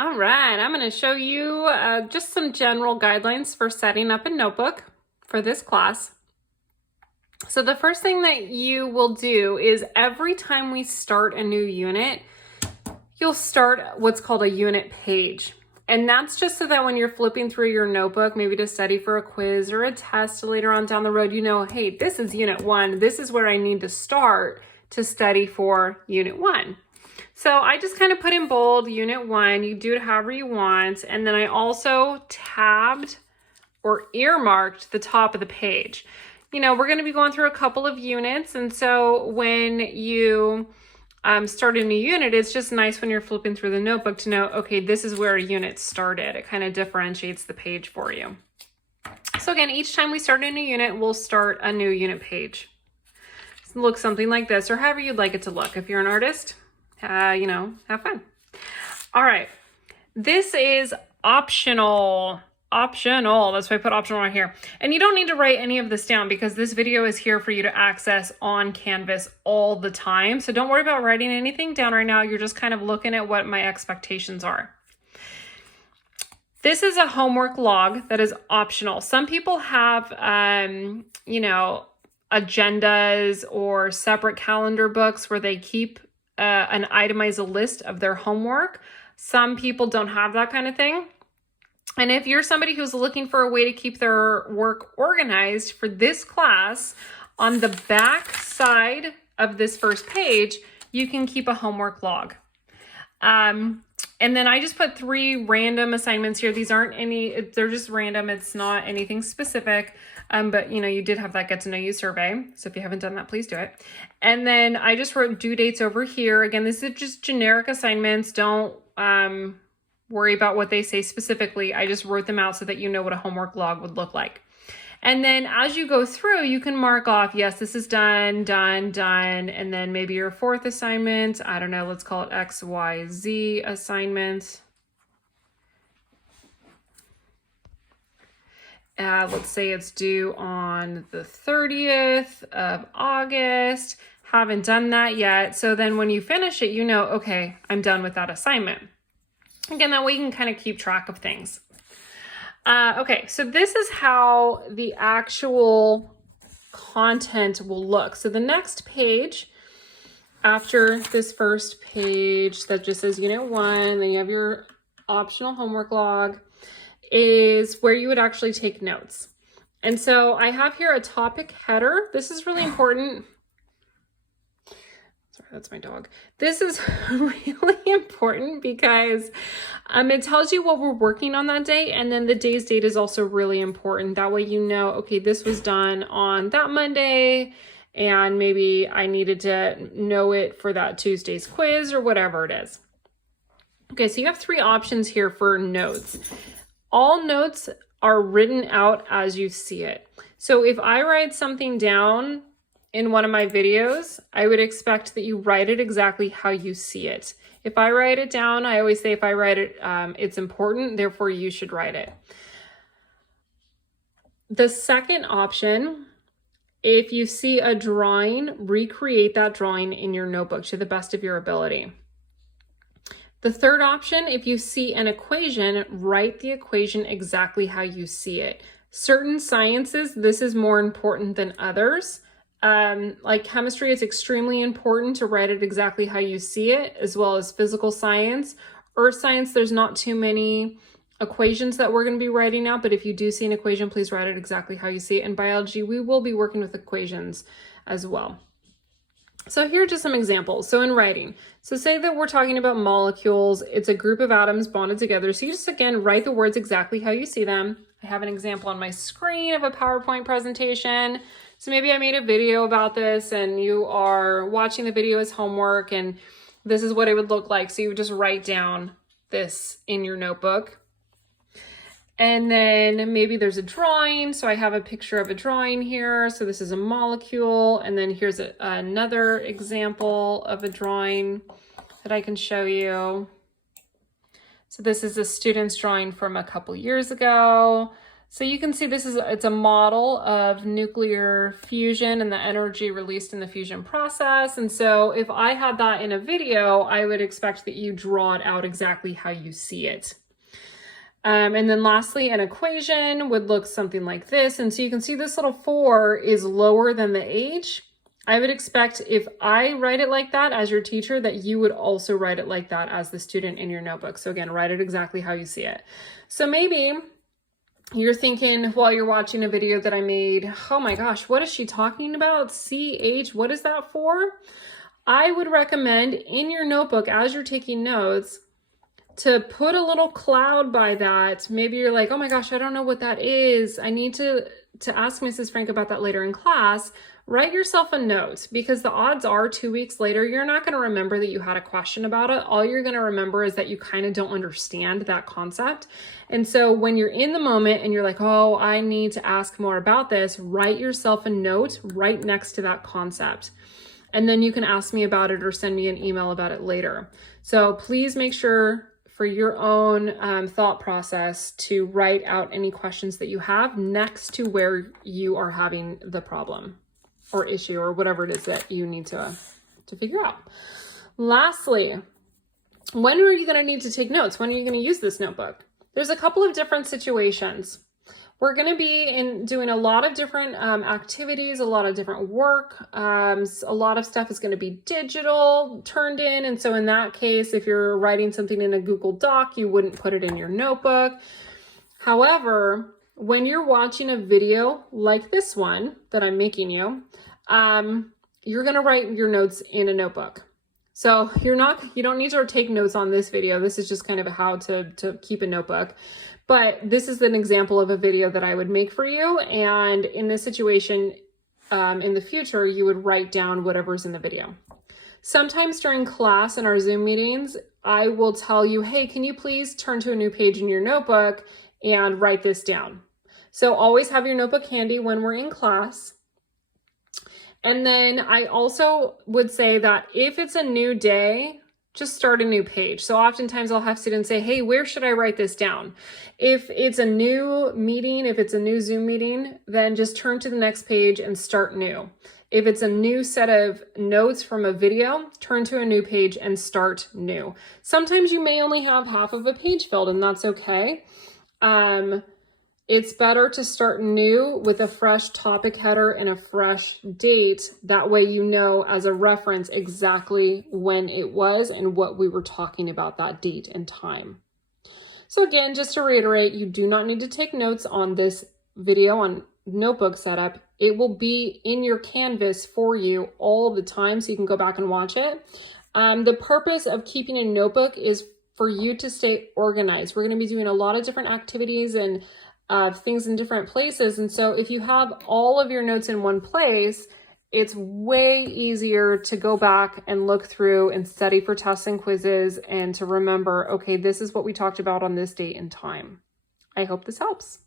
All right, I'm going to show you just some general guidelines for setting up a notebook for this class. So the first thing that you will do is every time we start a new unit, you'll start what's called a unit page. And that's just so that when you're flipping through your notebook, maybe to study for a quiz or a test later on down the road, you know, hey, this is unit 1. This is where I need to start to study for unit 1. So I just kind of put in bold unit 1. You do it however you want. And then I also tabbed or earmarked the top of the page. You know, we're going to be going through a couple of units. And so when you start a new unit, it's just nice when you're flipping through the notebook to know, okay, this is where a unit started. It kind of differentiates the page for you. So again, each time we start a new unit, we'll start a new unit page. It looks something like this, or however you'd like it to look. If you're an artist, you know, have fun. All right, this is optional. That's why I put optional right here. And you don't need to write any of this down because this video is here for you to access on Canvas all the time. So don't worry about writing anything down right now. You're just kind of looking at what my expectations are. This is a homework log that is optional. Some people have, you know, agendas or separate calendar books where they keep an itemized list of their homework. Some people don't have that kind of thing. And if you're somebody who's looking for a way to keep their work organized for this class, on the back side of this first page, you can keep a homework log. And then I just put 3 random assignments here. These aren't any, they're just random. It's not anything specific. But you know, you did have that get to know you survey. So if you haven't done that, please do it. And then I just wrote due dates over here. Again, this is just generic assignments. Don't worry about what they say specifically. I just wrote them out so that you know what a homework log would look like. And then as you go through, you can mark off, yes, this is done, done, done. And then maybe your 4th assignment, I don't know, let's call it XYZ assignment. Let's say it's due on the 30th of August. Haven't done that yet. So then when you finish it, you know, okay, I'm done with that assignment. Again, that way you can kind of keep track of things. Okay, so this is how the actual content will look. So the next page, after this first page that just says unit 1, then you have your optional homework log, is where you would actually take notes. And so I have here a topic header. This is really important. Sorry, that's my dog. This is really important because it tells you what we're working on that day. And then the day's date is also really important. That way you know, okay, this was done on that Monday and maybe I needed to know it for that Tuesday's quiz or whatever it is. Okay, so you have 3 options here for notes. All notes are written out as you see it. So if I write something down in one of my videos, I would expect that you write it exactly how you see it. If I write it down, I always say if I write it, it's important, therefore you should write it. The second option, if you see a drawing, recreate that drawing in your notebook to the best of your ability. The third option, if you see an equation, write the equation exactly how you see it. Certain sciences, this is more important than others. Like chemistry, it's extremely important to write it exactly how you see it, as well as physical science. Earth science, there's not too many equations that we're going to be writing out, but if you do see an equation, please write it exactly how you see it. In biology, we will be working with equations as well. So here are just some examples. So in writing, so say that we're talking about molecules, it's a group of atoms bonded together. So you just, again, write the words exactly how you see them. I have an example on my screen of a PowerPoint presentation. So maybe I made a video about this and you are watching the video as homework and this is what it would look like. So you would just write down this in your notebook. And then maybe there's a drawing. So I have a picture of a drawing here. So this is a molecule. And then here's another example of a drawing that I can show you. So this is a student's drawing from a couple years ago. So you can see it's a model of nuclear fusion and the energy released in the fusion process. And so if I had that in a video, I would expect that you draw it out exactly how you see it. And then lastly, an equation would look something like this. And so you can see this little 4 is lower than the h. I would expect if I write it like that as your teacher, that you would also write it like that as the student in your notebook. So again, write it exactly how you see it. So maybe you're thinking while you're watching a video that I made, oh my gosh, what is she talking about? CH, what is that for? I would recommend in your notebook as you're taking notes to put a little cloud by that. Maybe you're like, oh my gosh, I don't know what that is. I need to ask Mrs. Frank about that later in class. Write yourself a note, because the odds are 2 weeks later, you're not going to remember that you had a question about it. All you're going to remember is that you kind of don't understand that concept. And so when you're in the moment and you're like, oh, I need to ask more about this, write yourself a note right next to that concept. And then you can ask me about it or send me an email about it later. So please make sure for your own thought process to write out any questions that you have next to where you are having the problem or issue or whatever it is that you need to figure out. Lastly, when are you going to need to take notes? When are you going to use this notebook? There's a couple of different situations. We're going to be doing a lot of different activities, a lot of different work. A lot of stuff is going to be digital, turned in. And so in that case, if you're writing something in a Google Doc, you wouldn't put it in your notebook. However, when you're watching a video like this one that I'm making you, you're going to write your notes in a notebook. So you don't need to take notes on this video. This is just kind of how to keep a notebook. But this is an example of a video that I would make for you. And in this situation, in the future, you would write down whatever's in the video. Sometimes during class in our Zoom meetings, I will tell you, hey, can you please turn to a new page in your notebook and write this down? So always have your notebook handy when we're in class. And then I also would say that if it's a new day, just start a new page. So oftentimes I'll have students say, hey, where should I write this down? If it's a new meeting, if it's a new Zoom meeting, then just turn to the next page and start new. If it's a new set of notes from a video, turn to a new page and start new. Sometimes you may only have half of a page filled, and that's okay. It's better to start new with a fresh topic header and a fresh date. That way you know as a reference exactly when it was and what we were talking about that date and time. So again, just to reiterate, you do not need to take notes on this video on notebook setup. It will be in your Canvas for you all the time, so you can go back and watch it. The purpose of keeping a notebook is for you to stay organized. We're going to be doing a lot of different activities and things in different places. And so if you have all of your notes in one place, it's way easier to go back and look through and study for tests and quizzes and to remember, okay, this is what we talked about on this date and time. I hope this helps.